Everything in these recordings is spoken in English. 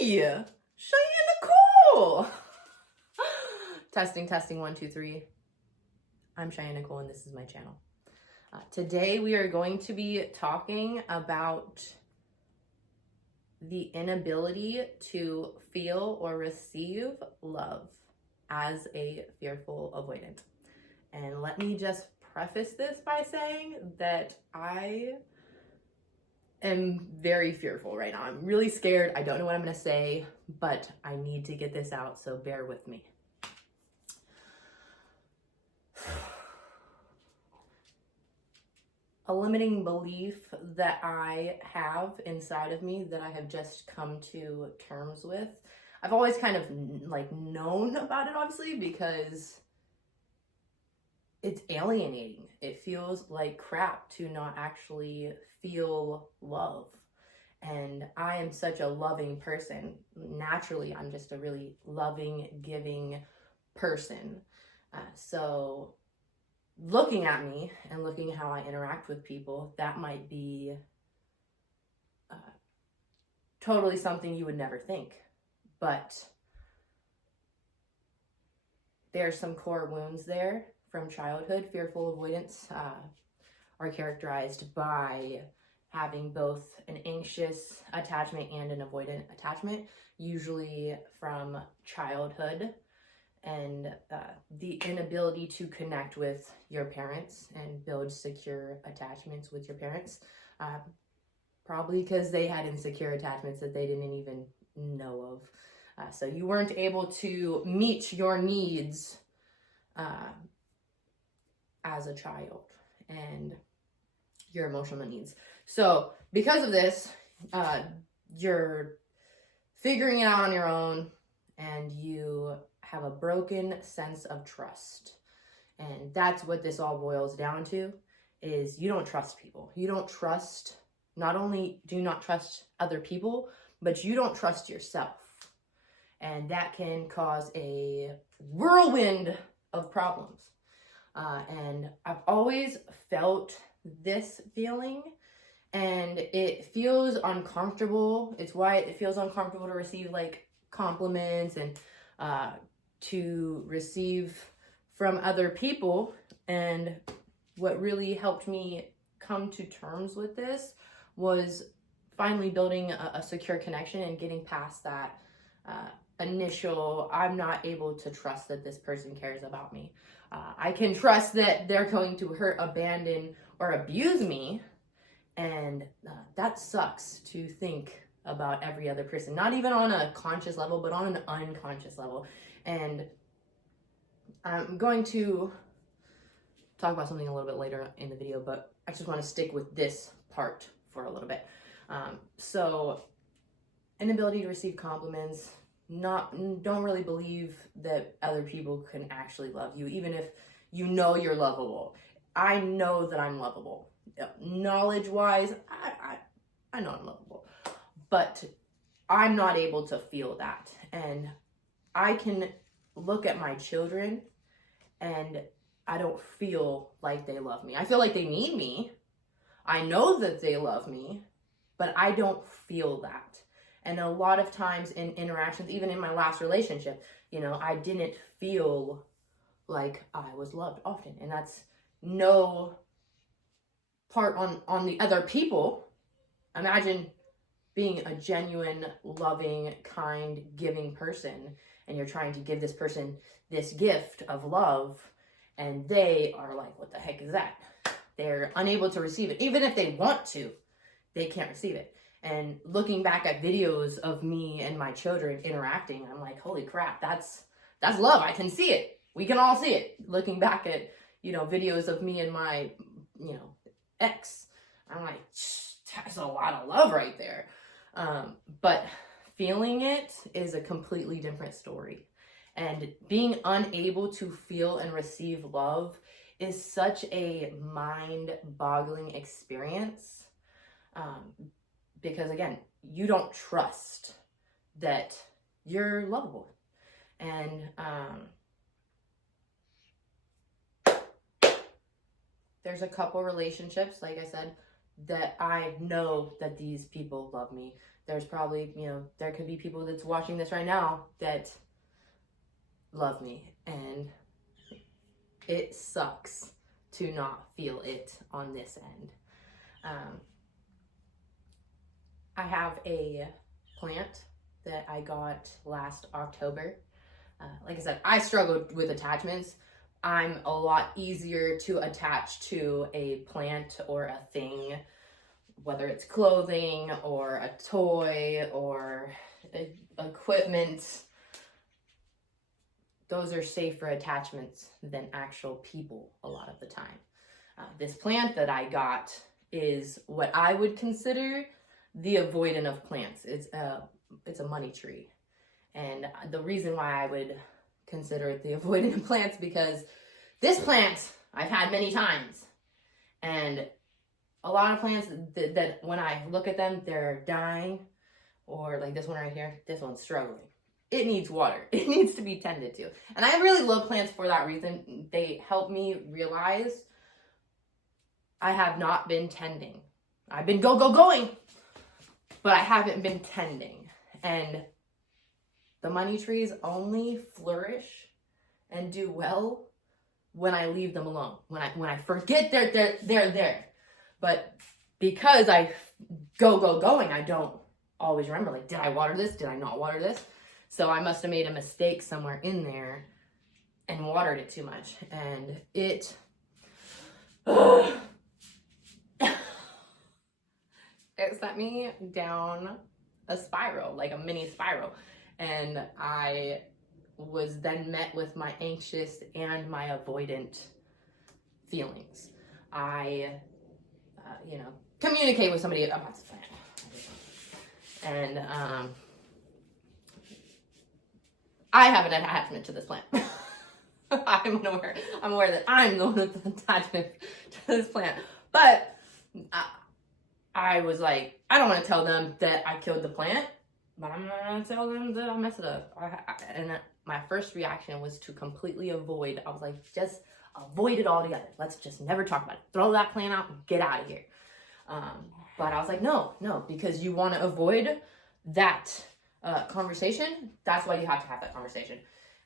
Cheyenne Nicole. Testing, 1, 2, 3. I'm Cheyenne Nicole, and this is my channel. Today we are going to be talking about the inability to feel or receive love as a fearful avoidant. And let me just preface this by saying that I am very fearful right now. I'm really scared. I don't know what I'm going to say, but I need to get this out, so bear with me. A limiting belief that I have inside of me that I have just come to terms with. I've always kind of known about it, obviously, because it's alienating. It feels like crap to not actually feel love. And I am such a loving person. Naturally, I'm just a really loving, giving person. So looking at me and looking how I interact with people, that might be totally something you would never think. But there's some core wounds there from childhood. Fearful avoidance are characterized by having both an anxious attachment and an avoidant attachment, usually from childhood, and the inability to connect with your parents and build secure attachments with your parents, probably because they had insecure attachments that they didn't even know of. So you weren't able to meet your needs as a child and your emotional needs. So because of this, you're figuring it out on your own, and you have a broken sense of trust. And that's what this all boils down to, is you don't trust people. You don't trust, not only do you not trust other people, but you don't trust yourself. And that can cause a whirlwind of problems. And I've always felt this feeling, and it feels uncomfortable. It's why it feels uncomfortable to receive compliments and to receive from other people. And what really helped me come to terms with this was finally building a secure connection and getting past that initial, I'm not able to trust that this person cares about me. I can trust that they're going to hurt, abandon, or abuse me. And that sucks to think about every other person, not even on a conscious level, but on an unconscious level. And I'm going to talk about something a little bit later in the video, but I just want to stick with this part for a little bit. So inability to receive compliments, don't really believe that other people can actually love you, even if you know you're lovable. I know that I'm lovable. Knowledge-wise, I know I'm lovable, but I'm not able to feel that. And I can look at my children and I don't feel like they love me. I feel like they need me. I know that they love me, but I don't feel that. And a lot of times in interactions, even in my last relationship, I didn't feel like I was loved often. And that's no part on the other people. Imagine being a genuine, loving, kind, giving person, and you're trying to give this person this gift of love, and they are like, what the heck is that? They're unable to receive it. Even if they want to, they can't receive it. And looking back at videos of me and my children interacting, I'm like, holy crap, that's love. I can see it. We can all see it. Looking back at, videos of me and my, ex, I'm like, that's a lot of love right there. But feeling it is a completely different story. And being unable to feel and receive love is such a mind-boggling experience. Because again, you don't trust that you're lovable. And there's a couple relationships, like I said, that I know that these people love me. There's probably, there could be people that's watching this right now that love me, and it sucks to not feel it on this end. I have a plant that I got last October. Like I said, I struggled with attachments. I'm a lot easier to attach to a plant or a thing, whether it's clothing or a toy or equipment. Those are safer attachments than actual people a lot of the time. This plant that I got is what I would consider the avoidant of plants. It's a money tree. And the reason why I would consider it the avoidant of plants, because this plant I've had many times. And a lot of plants that when I look at them, they're dying. Or like this one right here, this one's struggling. It needs water. It needs to be tended to. And I really love plants for that reason. They help me realize I have not been tending. I've been going, but I haven't been tending. And the money trees only flourish and do well when I leave them alone. When I forget they're there. But because I going, I don't always remember, like, did I water this? Did I not water this? So I must have made a mistake somewhere in there and watered it too much. And it sent me down a spiral, like a mini spiral. And I was then met with my anxious and my avoidant feelings. I, communicate with somebody about this plant. And I have an attachment to this plant. I'm aware that I'm the one with the attachment to this plant. But I was like, I don't want to tell them that I killed the plant, but I'm not going to tell them that I messed it up. And my first reaction was to completely avoid. I was like, just avoid it altogether. Let's just never talk about it. Throw that plant out and get out of here. But I was like, no, because you want to avoid that conversation. That's why you have to have that conversation.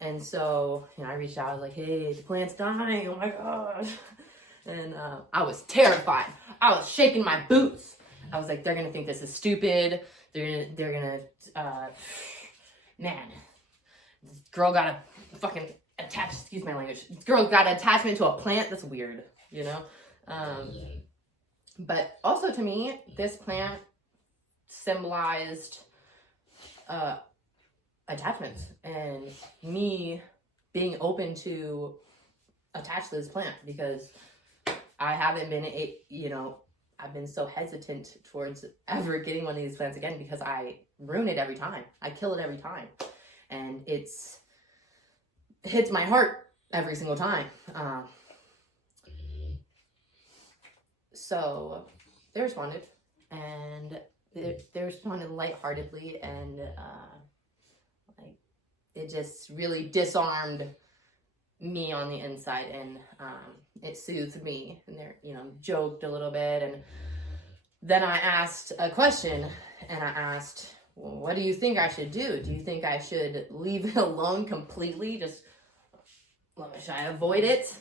And so, I reached out. I was like, hey, the plant's dying. Oh my gosh. And I was terrified. I was shaking my boots. I was like, they're going to think this is stupid. They're going to, man, this girl got a fucking excuse my language. This girl got an attachment to a plant. That's weird, But also to me, this plant symbolized attachments and me being open to attach to this plant, because I haven't been, I've been so hesitant towards ever getting one of these plants again because I ruin it every time. I kill it every time. And it hits my heart every single time. So they responded, and they responded lightheartedly, and it just really disarmed me on the inside, and it soothed me. And they joked a little bit, and then I asked a question, and I asked, well, what do you think I should do? Do you think I should leave it alone completely? Should I avoid it,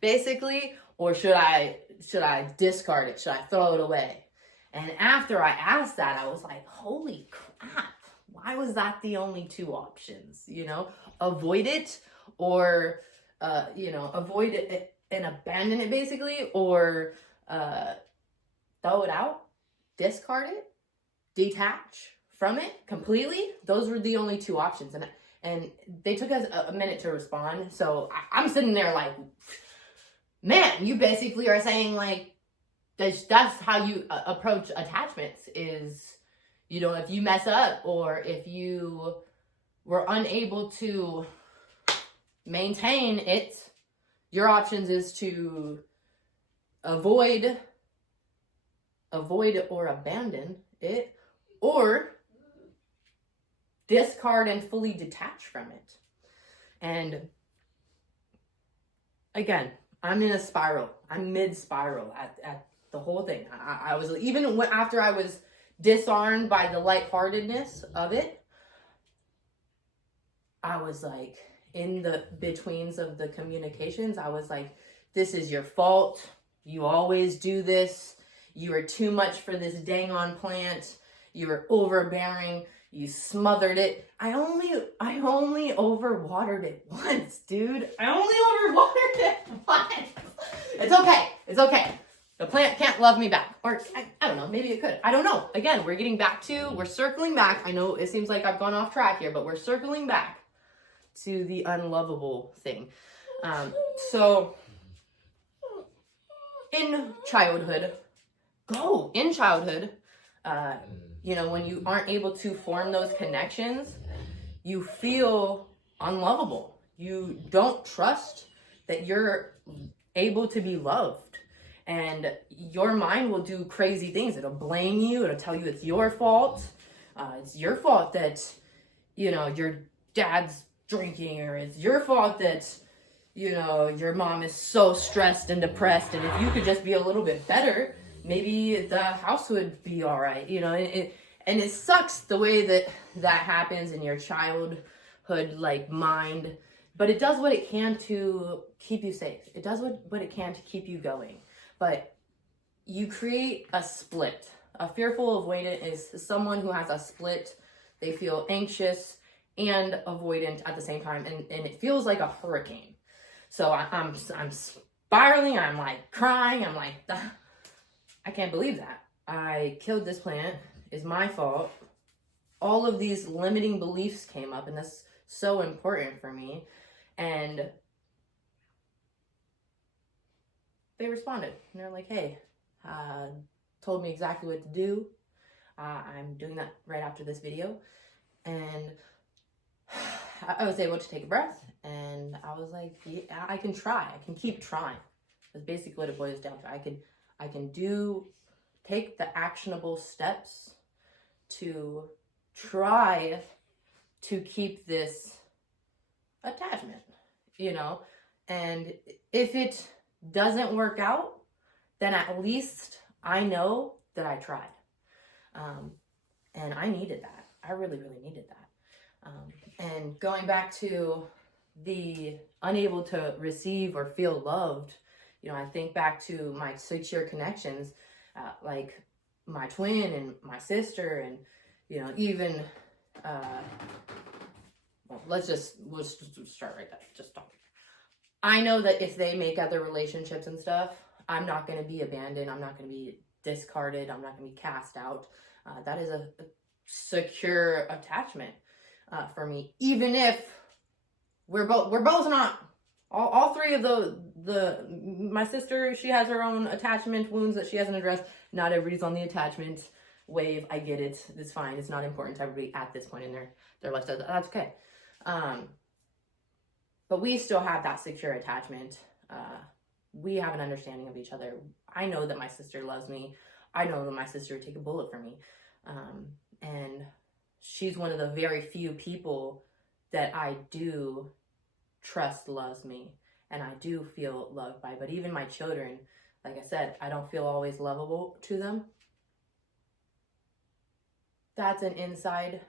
basically? Or should I discard it? Should I throw it away? And after I asked that, I was like, holy crap. Why was that the only two options? Avoid it, or, avoid it and abandon it, basically, or throw it out, discard it, detach from it completely. Those were the only two options. And they took us a minute to respond. So I'm sitting there like, man, you basically are saying, like, that's how you approach attachments is, if you mess up or if you were unable to maintain it, your options is to avoid or abandon it, or discard and fully detach from it. And again, I'm in a spiral. I'm mid-spiral at the whole thing. I was, even after I was disarmed by the lightheartedness of it, I was like, in the betweens of the communications, I was like, this is your fault. You always do this. You are too much for this dang on plant. You were overbearing. You smothered it. I only overwatered it once, dude. I only overwatered it once. It's okay. It's okay. The plant can't love me back. Or, I don't know, maybe it could. I don't know. Again, we're circling back. I know it seems like I've gone off track here, but we're circling back to the unlovable thing. So, in childhood, you know, when you aren't able to form those connections, you feel unlovable. You don't trust that you're able to be loved. And your mind will do crazy things. It'll blame you. It'll tell you it's your fault. It's your fault that, you know, your dad's drinking, or it's your fault that, you know, your mom is so stressed and depressed. And if you could just be a little bit better, maybe the house would be all right, you know. And it sucks the way that happens in your childhood, like, mind. But it does what it can to keep you safe. It does what it can to keep you going. But you create a split. A fearful avoidant is someone who has a split. They feel anxious and avoidant at the same time. And it feels like a hurricane. So I'm spiraling. I'm like crying. I'm like, I can't believe that. I killed this plant. It's my fault. All of these limiting beliefs came up, and that's so important for me. And they responded, and they're like, hey, told me exactly what to do. I'm doing that right after this video. And I was able to take a breath, and I was like, yeah, I can try. I can keep trying. That's basically what it boils down to. I can take the actionable steps to try to keep this attachment, you know. And if it doesn't work out, then at least I know that I tried. And I needed that. I really, really needed that. And going back to the unable to receive or feel loved, you know, I think back to my secure connections, like my twin and my sister, and, you know, even, well, let's just start right there. Just stop. I know that if they make other relationships and stuff, I'm not going to be abandoned. I'm not going to be discarded. I'm not going to be cast out. That is a secure attachment for me. Even if we're both not, all three of my sister, she has her own attachment wounds that she hasn't addressed. Not everybody's on the attachment wave. I get it. It's fine. It's not important to everybody at this point in their life. That's okay. But we still have that secure attachment. We have an understanding of each other. I know that my sister loves me. I know that my sister would take a bullet for me. And she's one of the very few people that I do trust loves me, and I do feel loved by. But even my children, like I said, I don't feel always lovable to them. That's an inside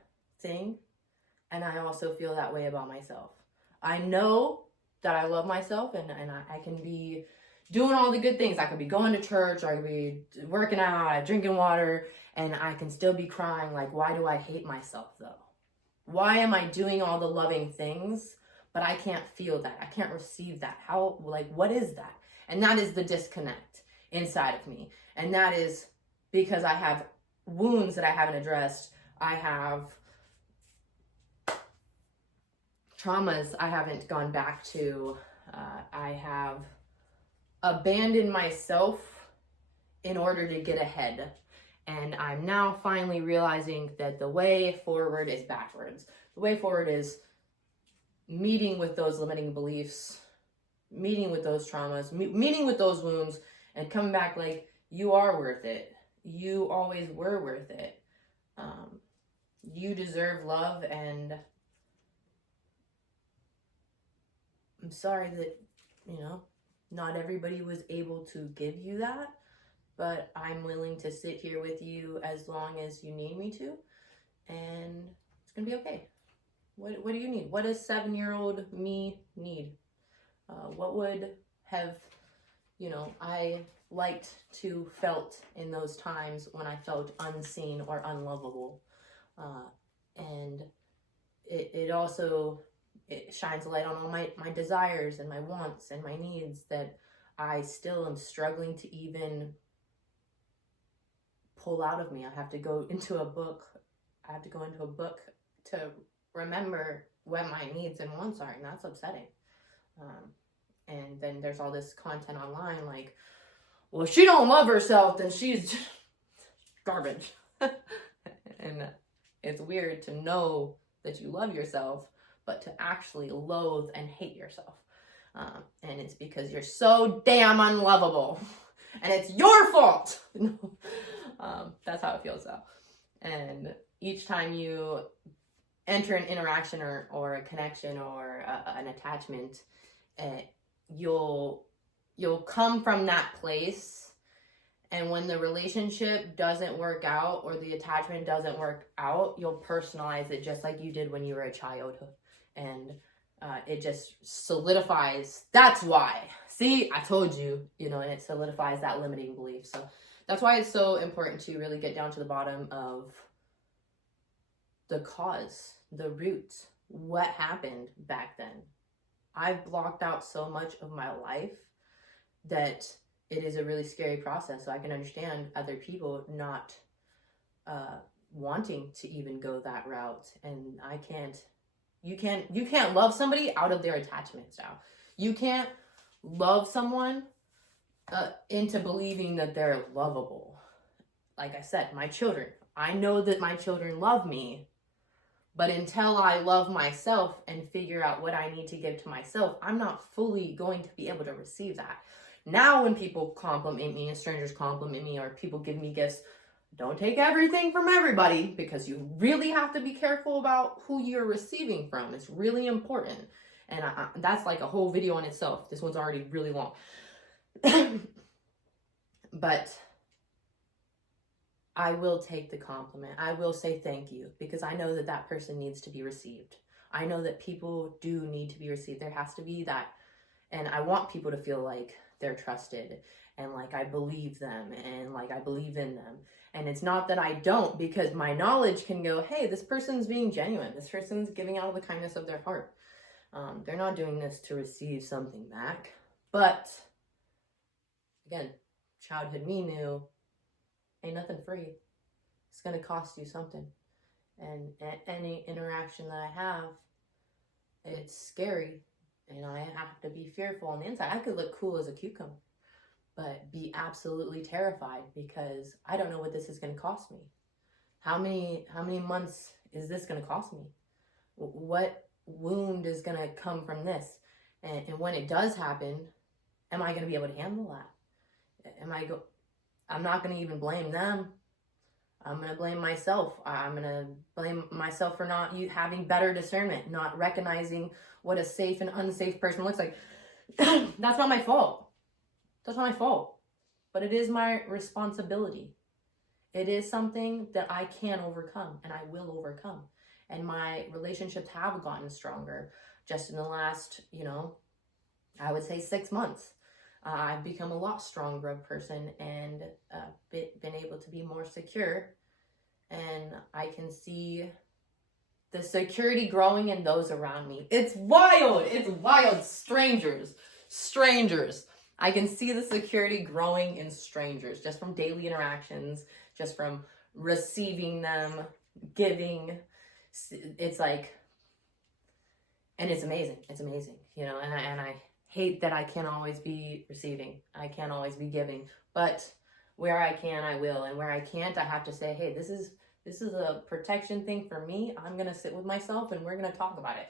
thing. And I also feel that way about myself. I know that I love myself, and I can be doing all the good things. I could be going to church, I could be working out, drinking water, and I can still be crying like, why do I hate myself though? Why am I doing all the loving things, but I can't feel that? I can't receive that. How, like, what is that? And that is the disconnect inside of me. And that is because I have wounds that I haven't addressed. I have traumas I haven't gone back to. I have abandoned myself in order to get ahead. And I'm now finally realizing that the way forward is backwards. The way forward is meeting with those limiting beliefs, meeting with those traumas, meeting with those wounds, and coming back like, you are worth it. You always were worth it. You deserve love, and I'm sorry that, you know, not everybody was able to give you that, but I'm willing to sit here with you as long as you need me to, and it's gonna be okay. What do you need? What does 7-year-old me need? What would have, I liked to felt in those times when I felt unseen or unlovable. And it also, it shines a light on all my desires and my wants and my needs that I still am struggling to even pull out of me. I have to go into a book to remember what my needs and wants are, and that's upsetting. And then there's all this content online like, well, if she don't love herself, then she's garbage. And it's weird to know that you love yourself, but to actually loathe and hate yourself. And it's because you're so damn unlovable. And it's your fault. That's how it feels though. And each time you enter an interaction or a connection or an attachment, you'll come from that place, and when the relationship doesn't work out or the attachment doesn't work out, you'll personalize it just like you did when you were a child, and it just solidifies. That's why. See, I told you, and it solidifies that limiting belief. So that's why it's so important to really get down to the bottom of the cause, the root, what happened back then. I've blocked out so much of my life that it is a really scary process. So I can understand other people not wanting to even go that route. And you can't love somebody out of their attachment style. You can't love someone into believing that they're lovable. Like I said, my children, I know that my children love me, but until I love myself and figure out what I need to give to myself, I'm not fully going to be able to receive that. Now when people compliment me and strangers compliment me or people give me gifts, don't take everything from everybody, because you really have to be careful about who you're receiving from. It's really important. And that's like a whole video in itself. This one's already really long. But I will take the compliment. I will say thank you, because I know that that person needs to be received. I know that people do need to be received. There has to be that. And I want people to feel like they're trusted and like I believe them and like I believe in them. And it's not that I don't, because my knowledge can go, hey, this person's being genuine. This person's giving out of the kindness of their heart. They're not doing this to receive something back. But again, childhood me knew ain't nothing free. It's going to cost you something. And any interaction that I have, it's scary. And I have to be fearful on the inside. I could look cool as a cucumber, but be absolutely terrified because I don't know what this is going to cost me. How many months is this going to cost me? What wound is going to come from this? And when it does happen, am I going to be able to handle that? I'm not going to even blame them. I'm going to blame myself. I'm going to blame myself for not having better discernment, not recognizing what a safe and unsafe person looks like. That's not my fault. That's not my fault. But it is my responsibility. It is something that I can overcome and I will overcome. And my relationships have gotten stronger just in the last, I would say 6 months. I've become a lot stronger of person and been able to be more secure. And I can see the security growing in those around me. It's wild. It's wild. Strangers. I can see the security growing in strangers just from daily interactions, just from receiving them, giving. It's like, and it's amazing. It's amazing, and I hate that I can't always be receiving. I can't always be giving, but where I can, I will. And where I can't, I have to say, hey, this is a protection thing for me. I'm going to sit with myself and we're going to talk about it.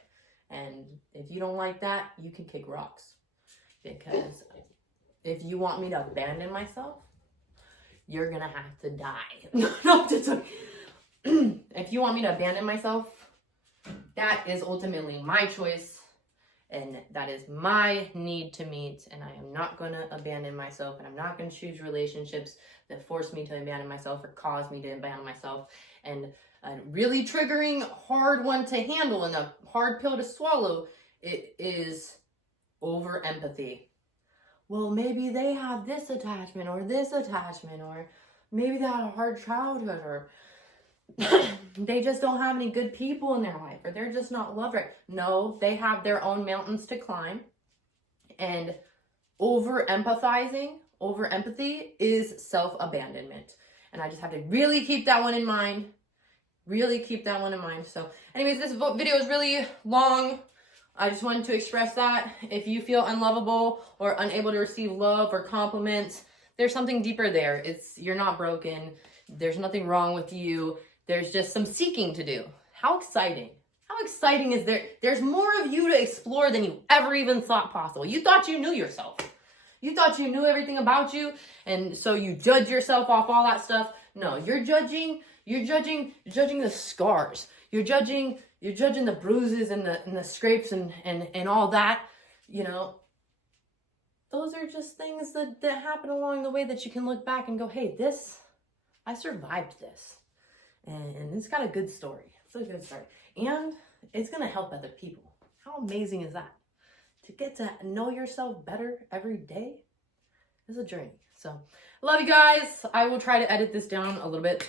And if you don't like that, you can kick rocks. Because if you want me to abandon myself, you're going to have to die. No, if you want me to abandon myself, that is ultimately my choice. And that is my need to meet. And I am not going to abandon myself. And I'm not going to choose relationships that force me to abandon myself or cause me to abandon myself. And a really triggering, hard one to handle and a hard pill to swallow, it is over empathy. Well, maybe they have this attachment, or maybe they had a hard childhood, or they just don't have any good people in their life, or they're just not loved right. No, they have their own mountains to climb. And over empathy is self-abandonment. And I just have to really keep that one in mind. So anyways, this video is really long. I just wanted to express that. If you feel unlovable or unable to receive love or compliments, there's something deeper there. You're not broken. There's nothing wrong with you. There's just some seeking to do. How exciting. How exciting is there? There's more of you to explore than you ever even thought possible. You thought you knew yourself. You thought you knew everything about you, and so you judge yourself off all that stuff. No, you're judging the scars. You're judging the bruises and the scrapes and all that. You know, those are just things that happen along the way that you can look back and go, hey, I survived this. And it's got a good story. It's a good story. And it's going to help other people. How amazing is that? To get to know yourself better every day is a journey. So, love you guys. I will try to edit this down a little bit